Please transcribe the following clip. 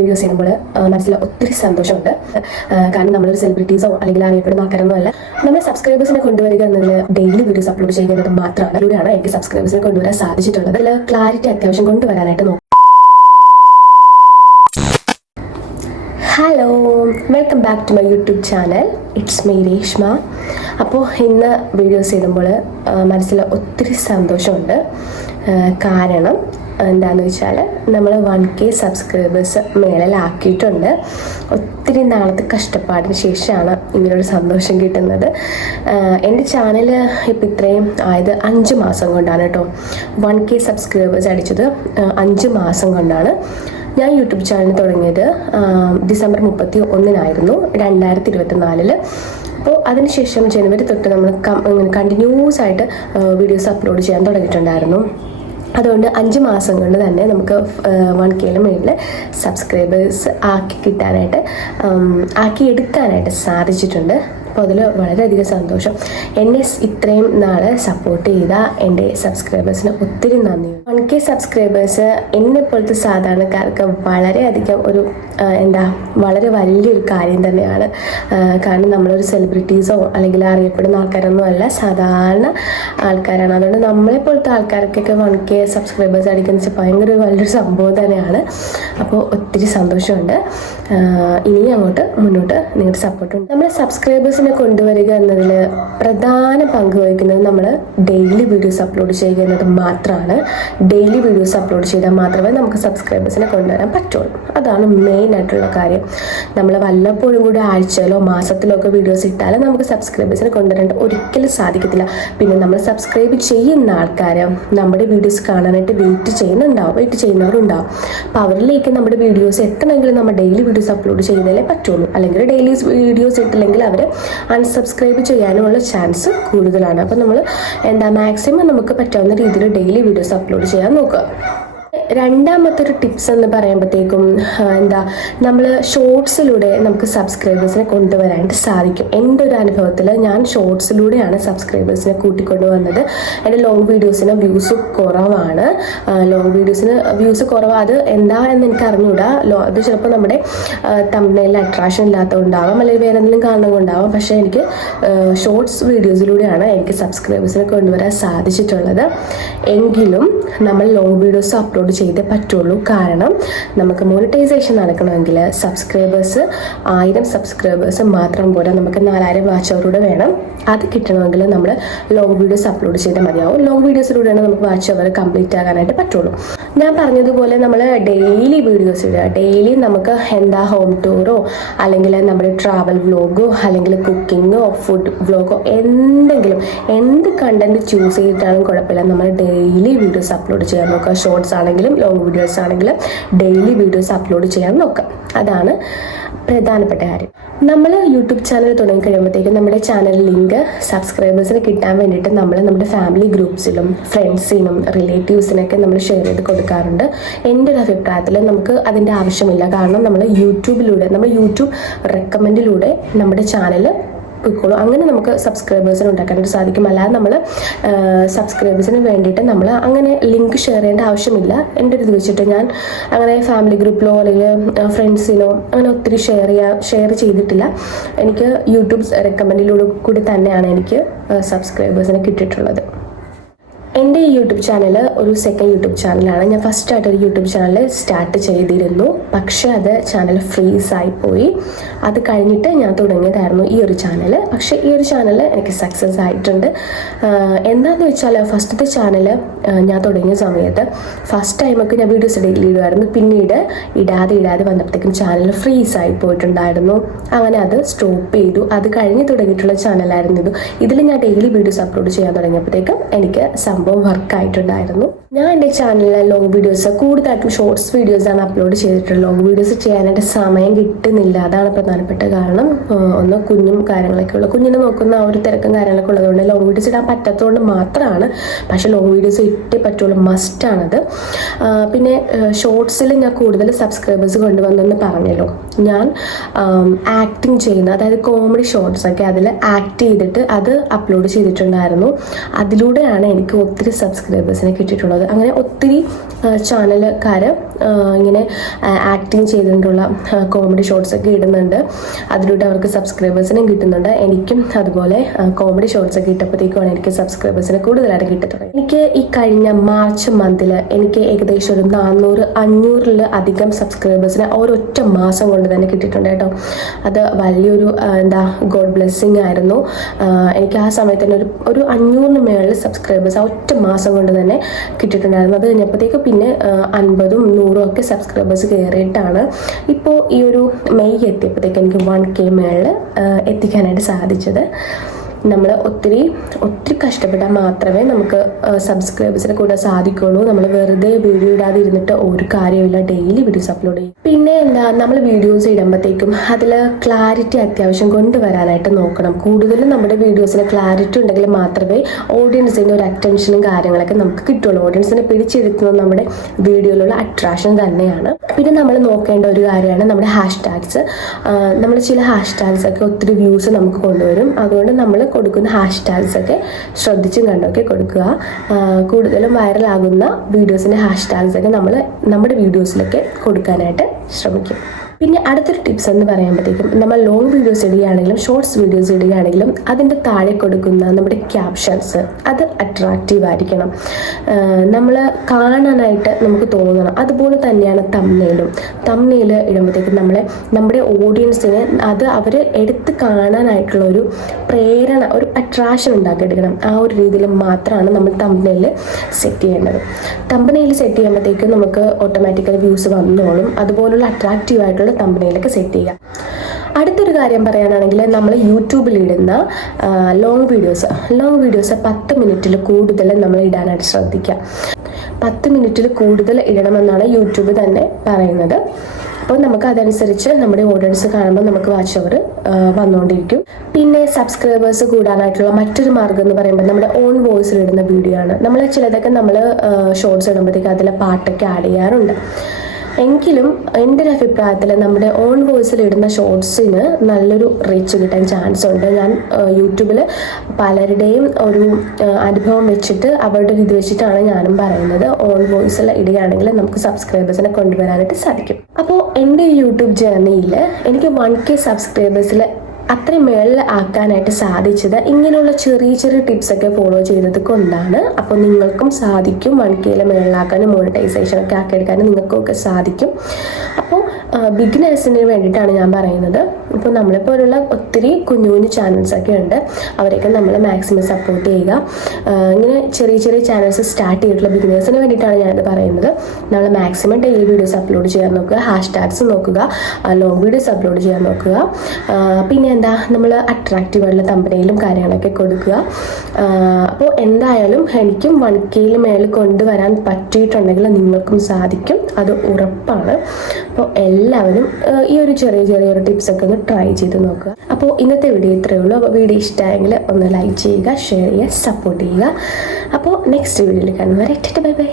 Videos ചെയ്യുമ്പോൾ മനസ്സിൽ ഒത്തിരി സന്തോഷമുണ്ട്. കാരണം നമ്മളൊരു സെലിബ്രിറ്റീസോ അല്ലെങ്കിൽ അറിയപ്പെടുന്ന ആൾക്കാരൊന്നും അല്ല. നമ്മൾ സബ്സ്ക്രൈബേഴ്സിനെ കൊണ്ടുവരിക എന്നതിൽ ഡെയിലി വീഡിയോസ് അപ്ലോഡ് ചെയ്യുന്നത് മാത്രമാണ്. അതിലൂടെയാണ് എനിക്ക് സബ്സ്ക്രൈബേഴ്സിനെ കൊണ്ടുവരാൻ സാധിച്ചിട്ടുള്ളത്. അതിൽ ക്ലാരിറ്റി അത്യാവശ്യം കൊണ്ടുവരാനായിട്ട് നോക്കും. Hello, welcome back to my YouTube channel. It's me Reshma. അപ്പോൾ ഇന്ന് വീഡിയോസ് ചെയ്യുമ്പോൾ മനസ്സിൽ ഒത്തിരി സന്തോഷമുണ്ട്. കാരണം എന്താണെന്ന് വെച്ചാൽ നമ്മൾ 1K സബ്സ്ക്രൈബേഴ്സ് മേളിലാക്കിയിട്ടുണ്ട്. ഒത്തിരി നാളത്തെ കഷ്ടപ്പാടിന് ശേഷമാണ് ഇങ്ങനൊരു സന്തോഷം കിട്ടുന്നത്. എൻ്റെ ചാനൽ ഇപ്പം ഇത്രയും ആയത് 5 മാസം കൊണ്ടാണ് കേട്ടോ. 1K സബ്സ്ക്രൈബേഴ്സ് അടിച്ചത് 5 മാസം കൊണ്ടാണ്. ഞാൻ യൂട്യൂബ് ചാനൽ തുടങ്ങിയത് ഡിസംബർ 31 2024. അപ്പോൾ അതിനുശേഷം ജനുവരി തൊട്ട് നമ്മൾ കണ്ടിന്യൂസ് ആയിട്ട് വീഡിയോസ് അപ്ലോഡ് ചെയ്യാൻ തുടങ്ങിയിട്ടുണ്ടായിരുന്നു. അതുകൊണ്ട് 5 മാസം കൊണ്ട് തന്നെ നമുക്ക് 1K മേളിൽ സബ്സ്ക്രൈബേഴ്സ് ആക്കി എടുക്കാനായിട്ട് സാധിച്ചിട്ടുണ്ട്. അപ്പോൾ അതിൽ വളരെയധികം സന്തോഷം. എന്നെ ഇത്രയും നാൾ സപ്പോർട്ട് ചെയ്ത എൻ്റെ സബ്സ്ക്രൈബേഴ്സിന് ഒത്തിരി നന്ദി. 1K സബ്സ്ക്രൈബേഴ്സ് എന്നെ പോലത്തെ സാധാരണക്കാർക്ക് വളരെയധികം വളരെ വലിയൊരു കാര്യം തന്നെയാണ്. കാരണം നമ്മളൊരു സെലിബ്രിറ്റീസോ അല്ലെങ്കിൽ അറിയപ്പെടുന്ന ആൾക്കാരൊന്നും അല്ല, സാധാരണ ആൾക്കാരാണ്. അതുകൊണ്ട് നമ്മളെപ്പോലത്തെ ആൾക്കാർക്കൊക്കെ 1K സബ്സ്ക്രൈബേഴ്സ് അടിക്കുന്ന വെച്ചാൽ ഭയങ്കര വലിയൊരു സംഭവം തന്നെയാണ്. അപ്പോൾ ഒത്തിരി സന്തോഷമുണ്ട്. ഇനി അങ്ങോട്ട് മുന്നോട്ട് നിങ്ങളുടെ സപ്പോർട്ടുണ്ട്. നമ്മുടെ സബ്സ്ക്രൈബേഴ്സിനെ കൊണ്ടുവരിക എന്നതിൽ പ്രധാന പങ്ക് വഹിക്കുന്നത് നമ്മൾ ഡെയിലി വീഡിയോസ് അപ്ലോഡ് ചെയ്യുക എന്നത് മാത്രമാണ്. ഡെയിലി വീഡിയോസ് അപ്ലോഡ് ചെയ്താൽ മാത്രമേ നമുക്ക് സബ്സ്ക്രൈബേഴ്സിനെ കൊണ്ടുവരാൻ പറ്റുള്ളൂ. അതാണ് മെയിൻ ആയിട്ടുള്ള കാര്യം. നമ്മൾ വല്ലപ്പോഴും കൂടി ആഴ്ചയിലോ മാസത്തിലോ ഒക്കെ വീഡിയോസ് ഇട്ടാൽ നമുക്ക് സബ്സ്ക്രൈബേഴ്സിനെ കൊണ്ടുവരാൻ ഒരിക്കലും സാധിക്കത്തില്ല. പിന്നെ നമ്മൾ സബ്സ്ക്രൈബ് ചെയ്യുന്ന ആൾക്കാർ നമ്മുടെ വീഡിയോസ് കാണാനായിട്ട് വെയിറ്റ് ചെയ്യുന്നവരുണ്ടാവും. അപ്പോൾ അവരിലേക്ക് നമ്മുടെ വീഡിയോസ് എത്തണമെങ്കിൽ നമ്മൾ ഡെയിലി വീഡിയോസ് അപ്ലോഡ് ചെയ്താലേ പറ്റുള്ളൂ. അല്ലെങ്കിൽ ഡെയിലി വീഡിയോസ് ഇട്ടില്ലെങ്കിൽ അവർ അൺസബ്സ്ക്രൈബ് ചെയ്യാനുമുള്ള ചാൻസ് കൂടുതലാണ്. അപ്പോൾ നമ്മൾ മാക്സിമം നമുക്ക് പറ്റാവുന്ന രീതിയിൽ ഡെയിലി വീഡിയോസ് അപ്ലോഡ് ചെയ്യാൻ നോക്കുക. രണ്ടാമത്തെ ഒരു ടിപ്സ് എന്ന് പറയുമ്പോഴത്തേക്കും നമ്മൾ ഷോർട്സിലൂടെ നമുക്ക് സബ്സ്ക്രൈബേഴ്സിനെ കൊണ്ടുവരാനായിട്ട് സാധിക്കും. എൻ്റെ ഒരു അനുഭവത്തിൽ ഞാൻ ഷോർട്സിലൂടെയാണ് സബ്സ്ക്രൈബേഴ്സിനെ കൂട്ടിക്കൊണ്ടുവന്നത്. എൻ്റെ ലോങ് വീഡിയോസിന് വ്യൂസ് കുറവാണ്. അത് എന്താ എന്ന് എനിക്ക് അറിഞ്ഞൂടാ. അത് ചിലപ്പോൾ നമ്മുടെ തംബ്നെയിലിൽ അട്രാക്ഷൻ ഇല്ലാത്തതുകൊണ്ടാവാം, അല്ലെങ്കിൽ വേറെ എന്തെങ്കിലും കാരണം കൊണ്ടാവാം. പക്ഷേ എനിക്ക് ഷോർട്സ് വീഡിയോസിലൂടെയാണ് എനിക്ക് സബ്സ്ക്രൈബേഴ്സിനെ കൊണ്ടുവരാൻ സാധിച്ചിട്ടുള്ളത്. എങ്കിലും നമ്മൾ ലോങ് വീഡിയോസ് അപ്ലോഡ് ചെയ്തേ പറ്റുള്ളൂ. കാരണം നമുക്ക് മോണിറ്റൈസേഷൻ നടക്കണമെങ്കിൽ 1000 സബ്സ്ക്രൈബേഴ്സ് മാത്രം പോലെ നമുക്ക് 4000 വാച്ച് അവറൂടെ വേണം. അത് കിട്ടണമെങ്കിൽ നമ്മൾ ലോങ് വീഡിയോസ് അപ്ലോഡ് ചെയ്താൽ മതിയാവും. ലോങ് വീഡിയോസിലൂടെയാണ് നമുക്ക് വാച്ച് അവർ കംപ്ലീറ്റ് ആകാനായിട്ട് പറ്റുള്ളൂ. ഞാൻ പറഞ്ഞതുപോലെ നമ്മൾ ഡെയിലി വീഡിയോസ് ഇടുക. ഡെയിലി നമുക്ക് ഹോം ടൂറോ അല്ലെങ്കിൽ നമ്മുടെ ട്രാവൽ വ്ലോഗോ അല്ലെങ്കിൽ കുക്കിങ്ങോ ഫുഡ് വ്ലോഗോ എന്ത് കണ്ടന്റ് ചൂസ് ചെയ്തിട്ടാലും കുഴപ്പമില്ല. നമ്മൾ ഡെയിലി വീഡിയോസ് അപ്ലോഡ് ചെയ്യാൻ നോക്കുക. ഷോർട്സ് ആണെങ്കിലും ലോങ് വീഡിയോസ് ആണെങ്കിലും ഡെയിലി വീഡിയോസ് അപ്ലോഡ് ചെയ്യാൻ നോക്കാം. അതാണ് പ്രധാനപ്പെട്ട കാര്യം. നമ്മൾ യൂട്യൂബ് ചാനൽ തുടങ്ങി കഴിയുമ്പോഴത്തേക്കും നമ്മുടെ ചാനൽ ലിങ്ക് സബ്സ്ക്രൈബേഴ്സിന് കിട്ടാൻ വേണ്ടിയിട്ട് നമ്മൾ നമ്മുടെ ഫാമിലി ഗ്രൂപ്പ്സിലും ഫ്രണ്ട്സിനും റിലേറ്റീവ്സിനൊക്കെ നമ്മൾ ഷെയർ ചെയ്ത് കൊടുക്കാറുണ്ട്. എൻ്റെ ഒരു അഭിപ്രായത്തിൽ നമുക്ക് അതിൻ്റെ ആവശ്യമില്ല. കാരണം നമ്മൾ യൂട്യൂബ് റെക്കമെൻഡിലൂടെ നമ്മുടെ ചാനൽ പോയിക്കോളൂ. അങ്ങനെ നമുക്ക് സബ്സ്ക്രൈബേഴ്സിന് ഉണ്ടാക്കാനായിട്ട് സാധിക്കും. അല്ലാതെ നമ്മൾ സബ്സ്ക്രൈബേഴ്സിന് വേണ്ടിയിട്ട് നമ്മൾ അങ്ങനെ ലിങ്ക് ഷെയർ ചെയ്യേണ്ട ആവശ്യമില്ല. എൻ്റെ ഒരു ഇത് വെച്ചിട്ട് ഞാൻ അങ്ങനെ ഫാമിലി ഗ്രൂപ്പിലോ അല്ലെങ്കിൽ ഫ്രണ്ട്സിനോ അങ്ങനെ ഒത്തിരി ഷെയർ ചെയ്തിട്ടില്ല. എനിക്ക് യൂട്യൂബ് റെക്കമെൻഡിലൂടെ കൂടി തന്നെയാണ് എനിക്ക് സബ്സ്ക്രൈബേഴ്സിനെ കിട്ടിയിട്ടുള്ളത്. എൻ്റെ ഈ യൂട്യൂബ് ചാനൽ ഒരു സെക്കൻഡ് യൂട്യൂബ് ചാനലാണ്. ഞാൻ ഫസ്റ്റായിട്ടൊരു യൂട്യൂബ് ചാനൽ സ്റ്റാർട്ട് ചെയ്തിരുന്നു. പക്ഷേ അത് ചാനൽ ഫ്രീസായിപ്പോയി. അത് കഴിഞ്ഞിട്ട് ഞാൻ തുടങ്ങിയതായിരുന്നു ഈ ഒരു ചാനൽ. പക്ഷേ ഈ ഒരു ചാനൽ എനിക്ക് സക്സസ് ആയിട്ടുണ്ട്. എന്താണെന്ന് വെച്ചാൽ ഫസ്റ്റത്തെ ചാനൽ ഞാൻ തുടങ്ങിയ സമയത്ത് ഫസ്റ്റ് ടൈമൊക്കെ ഞാൻ വീഡിയോസ് ഡെയിലി ഇടുമായിരുന്നു. പിന്നീട് ഇടാതെ വന്നപ്പോഴത്തേക്കും ചാനൽ ഫ്രീസായി പോയിട്ടുണ്ടായിരുന്നു. അങ്ങനെ അത് സ്റ്റോപ്പ് ചെയ്തു. അത് കഴിഞ്ഞ് തുടങ്ങിയിട്ടുള്ള ചാനലായിരുന്നു ഇത്. ഇതിൽ ഞാൻ ഡെയിലി വീഡിയോസ് അപ്ലോഡ് ചെയ്യാൻ തുടങ്ങിയപ്പോഴത്തേക്കും എനിക്ക് സംഭവം വർക്കായിട്ടുണ്ടായിരുന്നു. ഞാൻ എൻ്റെ ചാനലിൽ ലോങ് വീഡിയോസ് കൂടുതലായിട്ടും ഷോർട്സ് വീഡിയോസാണ് അപ്ലോഡ് ചെയ്തിട്ടുള്ളത്. ലോങ് വീഡിയോസ് ചെയ്യാനായിട്ട് സമയം കിട്ടുന്നില്ല. അതാണ് പ്രധാനപ്പെട്ട കാരണം. ഒന്ന് കുഞ്ഞും കാര്യങ്ങളൊക്കെ ഉള്ളു. കുഞ്ഞിനെ നോക്കുന്ന ആ ഒരു തിരക്കും കാര്യങ്ങളൊക്കെ ഉള്ളതുകൊണ്ട് ലോങ് വീഡിയോസ് ഇടാൻ പറ്റാത്തതുകൊണ്ട് മാത്രമാണ്. പക്ഷേ ലോങ് വീഡിയോസ് ഇട്ടേ പറ്റുള്ളൂ, മസ്റ്റാണത്. പിന്നെ ഷോർട്സിൽ ഞാൻ കൂടുതൽ സബ്സ്ക്രൈബേഴ്സ് കൊണ്ടുവന്നെന്ന് പറഞ്ഞല്ലോ. ഞാൻ ആക്ടിങ് ചെയ്യുന്ന, അതായത് കോമഡി ഷോർട്സ് ഒക്കെ അതിൽ ആക്ട് ചെയ്തിട്ട് അത് അപ്ലോഡ് ചെയ്തിട്ടുണ്ടായിരുന്നു. അതിലൂടെയാണ് എനിക്ക് ഒത്തിരി സബ്സ്ക്രൈബേഴ്സിനെ കിട്ടിയിട്ടുള്ളത്. അങ്ങനെ ഒത്തിരി ചാനലുകാർ ഇങ്ങനെ ആക്ടിങ് ചെയ്തിട്ടുള്ള കോമഡി ഷോർട്സ് ഒക്കെ ഇടുന്നുണ്ട്. അതിലൂടെ അവർക്ക് സബ്സ്ക്രൈബേഴ്സിനും കിട്ടുന്നുണ്ട്. എനിക്കും അതുപോലെ കോമഡി ഷോർട്സ് ഒക്കെ ഇട്ടപ്പോഴത്തേക്കുമാണ് എനിക്ക് സബ്സ്ക്രൈബേഴ്സിനെ കൂടുതലായിട്ട് കിട്ടുന്നത്. എനിക്ക് ഈ കഴിഞ്ഞ മാർച്ച് മന്തിൽ എനിക്ക് ഏകദേശം ഒരു 400-500 അധികം സബ്സ്ക്രൈബേഴ്സിനെ ഒരൊറ്റ മാസം കൊണ്ട് തന്നെ കിട്ടിയിട്ടുണ്ട് കേട്ടോ. അത് വലിയൊരു ഗോഡ് ബ്ലെസ്സിങ് ആയിരുന്നു. എനിക്ക് ആ സമയത്ത് തന്നെ ഒരു 500 മേളിൽ സബ്സ്ക്രൈബേഴ്സ് ആ ഒറ്റ മാസം കൊണ്ട് തന്നെ കിട്ടിയിട്ടുണ്ടായിരുന്നു. അത് കഴിഞ്ഞപ്പോഴത്തേക്ക് പിന്നെ 50ഉം 100ഉം ഒക്കെ സബ്സ്ക്രൈബേഴ്സ് കയറിയിട്ടാണ് ഇപ്പോൾ ഈ ഒരു മെയ് എത്തിയപ്പോഴത്തേക്ക് എനിക്ക് 1K മേളിൽ എത്തിക്കാനായിട്ട് സാധിച്ചത്. നമ്മൾ ഒത്തിരി കഷ്ടപ്പെട്ടാൽ മാത്രമേ നമുക്ക് സബ്സ്ക്രൈബേഴ്സിനെ കൂടാൻ സാധിക്കുള്ളൂ. നമ്മൾ വെറുതെ വീഡിയോ ഇടാതെ ഇരുന്നിട്ട് ഒരു കാര്യമില്ല. ഡെയിലി വീഡിയോസ് അപ്ലോഡ് ചെയ്യും. പിന്നെ നമ്മൾ വീഡിയോസ് ഇടുമ്പോഴത്തേക്കും അതിൽ ക്ലാരിറ്റി അത്യാവശ്യം കൊണ്ടുവരാനായിട്ട് നോക്കണം. കൂടുതലും നമ്മുടെ വീഡിയോസിൽ ക്ലാരിറ്റി ഉണ്ടെങ്കിൽ മാത്രമേ ഓഡിയൻസിൻ്റെ ഒരു അറ്റൻഷനും കാര്യങ്ങളൊക്കെ നമുക്ക് കിട്ടുള്ളൂ. ഓഡിയൻസിനെ പിടിച്ചെടുക്കുന്നത് നമ്മുടെ വീഡിയോയിലുള്ള അട്രാക്ഷൻ തന്നെയാണ്. പിന്നെ നമ്മൾ നോക്കേണ്ട ഒരു കാര്യമാണ് നമ്മുടെ ഹാഷ്ടാഗ്സ്. നമ്മൾ ചില ഹാഷ്ടാഗ്സ് ഒക്കെ ഒത്തിരി വ്യൂസ് നമുക്ക് കൊണ്ടുവരും. അതുകൊണ്ട് നമ്മൾ കൊടുക്കുന്ന ഹാഷ്ടാഗ്സ് ഒക്കെ ശ്രദ്ധിച്ചും കണ്ടൊക്കെ കൊടുക്കുക. കൂടുതലും വൈറലാകുന്ന വീഡിയോസിൻ്റെ ഹാഷ്ടാഗ്സ് ഒക്കെ നമ്മൾ നമ്മുടെ വീഡിയോസിലൊക്കെ കൊടുക്കാനായിട്ട് ശ്രമിക്കും. പിന്നെ അടുത്തൊരു ടിപ്സ് എന്ന് പറയുമ്പോഴത്തേക്കും നമ്മൾ ലോങ് വീഡിയോസ് ഇടുകയാണെങ്കിലും ഷോർട്സ് വീഡിയോസ് ഇടുകയാണെങ്കിലും അതിൻ്റെ താഴെ കൊടുക്കുന്ന നമ്മുടെ ക്യാപ്ഷൻസ് അത് അട്രാക്റ്റീവ് ആയിരിക്കണം. നമ്മൾ കാണാനായിട്ട് നമുക്ക് തോന്നണം. അതുപോലെ തന്നെയാണ് തംബ്നെയിൽ ഇടുമ്പോഴത്തേക്കും നമ്മുടെ ഓഡിയൻസിന് അത് അവർ എടുത്ത് കാണാനായിട്ടുള്ള ഒരു പ്രേരണ, ഒരു അട്രാക്ഷൻ ഉണ്ടാക്കിയെടുക്കണം. ആ ഒരു രീതിയിൽ മാത്രമാണ് നമ്മൾ തംബ്നെയിൽ സെറ്റ് ചെയ്യേണ്ടത്. തംബ്നെയിൽ സെറ്റ് ചെയ്യുമ്പോഴത്തേക്കും നമുക്ക് ഓട്ടോമാറ്റിക്കലി വ്യൂസ് വന്നോളും. അതുപോലുള്ള അട്രാക്റ്റീവ് ആയിട്ടുള്ള തംബ്നെയിലൊക്കെ സെറ്റ് ചെയ്യുക. അടുത്തൊരു കാര്യം പറയാനാണെങ്കിൽ നമ്മൾ യൂട്യൂബിൽ ഇടുന്ന ലോങ് വീഡിയോസ് 10 മിനിറ്റിൽ കൂടുതൽ നമ്മൾ ഇടാനായിട്ട് ശ്രദ്ധിക്കുക. 10 മിനിറ്റിൽ കൂടുതൽ ഇടണമെന്നാണ് യൂട്യൂബ് തന്നെ പറയുന്നത്. അപ്പോൾ നമുക്ക് അതനുസരിച്ച് നമ്മുടെ ഓഡിയൻസ് കാണുമ്പോൾ നമുക്ക് വാച്ച് അവർ വന്നുകൊണ്ടിരിക്കും. പിന്നെ സബ്സ്ക്രൈബേഴ്സ് കൂടാനായിട്ടുള്ള മറ്റൊരു മാർഗ്ഗം എന്ന് പറയുമ്പോൾ നമ്മുടെ ഓൺ വോയിസിൽ ഇടുന്ന വീഡിയോ ആണ്. നമ്മൾ ചിലതൊക്കെ നമ്മൾ ഷോർട്സ് ഇടുമ്പോഴത്തേക്ക് അതിലെ പാട്ടൊക്കെ ആഡ് ചെയ്യാറുണ്ട്. എങ്കിലും എൻ്റെ ഒരു അഭിപ്രായത്തിൽ നമ്മുടെ ഓൺ വോയിസിൽ ഇടുന്ന ഷോർട്സിന് നല്ലൊരു റീച്ച് കിട്ടാൻ ചാൻസ് ഉണ്ട്. ഞാൻ യൂട്യൂബിൽ പലരുടെയും ഒരു അനുഭവം വെച്ചിട്ട് അവരുടെ ഇത് വെച്ചിട്ടാണ് ഞാനും പറയുന്നത്. ഓൺ വോയിസിൽ ഇടുകയാണെങ്കിൽ നമുക്ക് സബ്സ്ക്രൈബേഴ്സിനെ കൊണ്ടുവരാനായിട്ട് സാധിക്കും. അപ്പോൾ എൻ്റെ യൂട്യൂബ് ജേർണിയിൽ എനിക്ക് 1K സബ്സ്ക്രൈബേഴ്സിൽ അത്രയും മേളിൽ ആക്കാനായിട്ട് സാധിച്ചത് ഇങ്ങനെയുള്ള ചെറിയ ടിപ്സൊക്കെ ഫോളോ ചെയ്തത് കൊണ്ടാണ്. അപ്പോൾ നിങ്ങൾക്കും സാധിക്കും 1Kയിൽ മേളിലാക്കാനും മോണിറ്റൈസേഷനൊക്കെ ആക്കിയെടുക്കാനും നിങ്ങൾക്കൊക്കെ സാധിക്കും. അപ്പോൾ ബിഗിനേഴ്സിന് വേണ്ടിയിട്ടാണ് ഞാൻ പറയുന്നത്. ഇപ്പോൾ നമ്മളെപ്പോലുള്ള ഒത്തിരി കുഞ്ഞു ചാനൽസൊക്കെ ഉണ്ട്. അവരെയൊക്കെ നമ്മൾ മാക്സിമം സപ്പോർട്ട് ചെയ്യുക. ഇങ്ങനെ ചെറിയ ചാനൽസ് സ്റ്റാർട്ട് ചെയ്തിട്ടുള്ള ബിഗിനേഴ്സിന് വേണ്ടിയിട്ടാണ് ഞാനത് പറയുന്നത്. നമ്മൾ മാക്സിമം ഡെയിലി വീഡിയോസ് അപ്ലോഡ് ചെയ്യാൻ നോക്കുക. ഹാഷ്ടാഗ്സ് നോക്കുക. ലോങ് വീഡിയോസ് അപ്ലോഡ് ചെയ്യാൻ നോക്കുക. പിന്നെ നമ്മൾ അട്രാക്റ്റീവ് ആയിട്ടുള്ള തംബ്നെയിലും കാര്യങ്ങളൊക്കെ കൊടുക്കുക. അപ്പോൾ എന്തായാലും എനിക്കും 1Kയിൽ മേളിൽ കൊണ്ടുവരാൻ പറ്റിയിട്ടുണ്ടെങ്കിൽ നിങ്ങൾക്കും സാധിക്കും. അത് ഉറപ്പാണ്. അപ്പോൾ എല്ലാവരും ഈ ഒരു ചെറിയൊരു ടിപ്സൊക്കെ ഒന്ന് ട്രൈ ചെയ്ത് നോക്കുക. അപ്പോൾ ഇന്നത്തെ വീഡിയോ ഇത്രയേ ഉള്ളൂ. അപ്പോൾ വീഡിയോ ഇഷ്ടമായെങ്കിൽ ഒന്ന് ലൈക്ക് ചെയ്യുക, ഷെയർ ചെയ്യുക, സപ്പോർട്ട് ചെയ്യുക. അപ്പോൾ നെക്സ്റ്റ് വീഡിയോയിൽ കാണുന്നവരെ ബൈ ബൈ.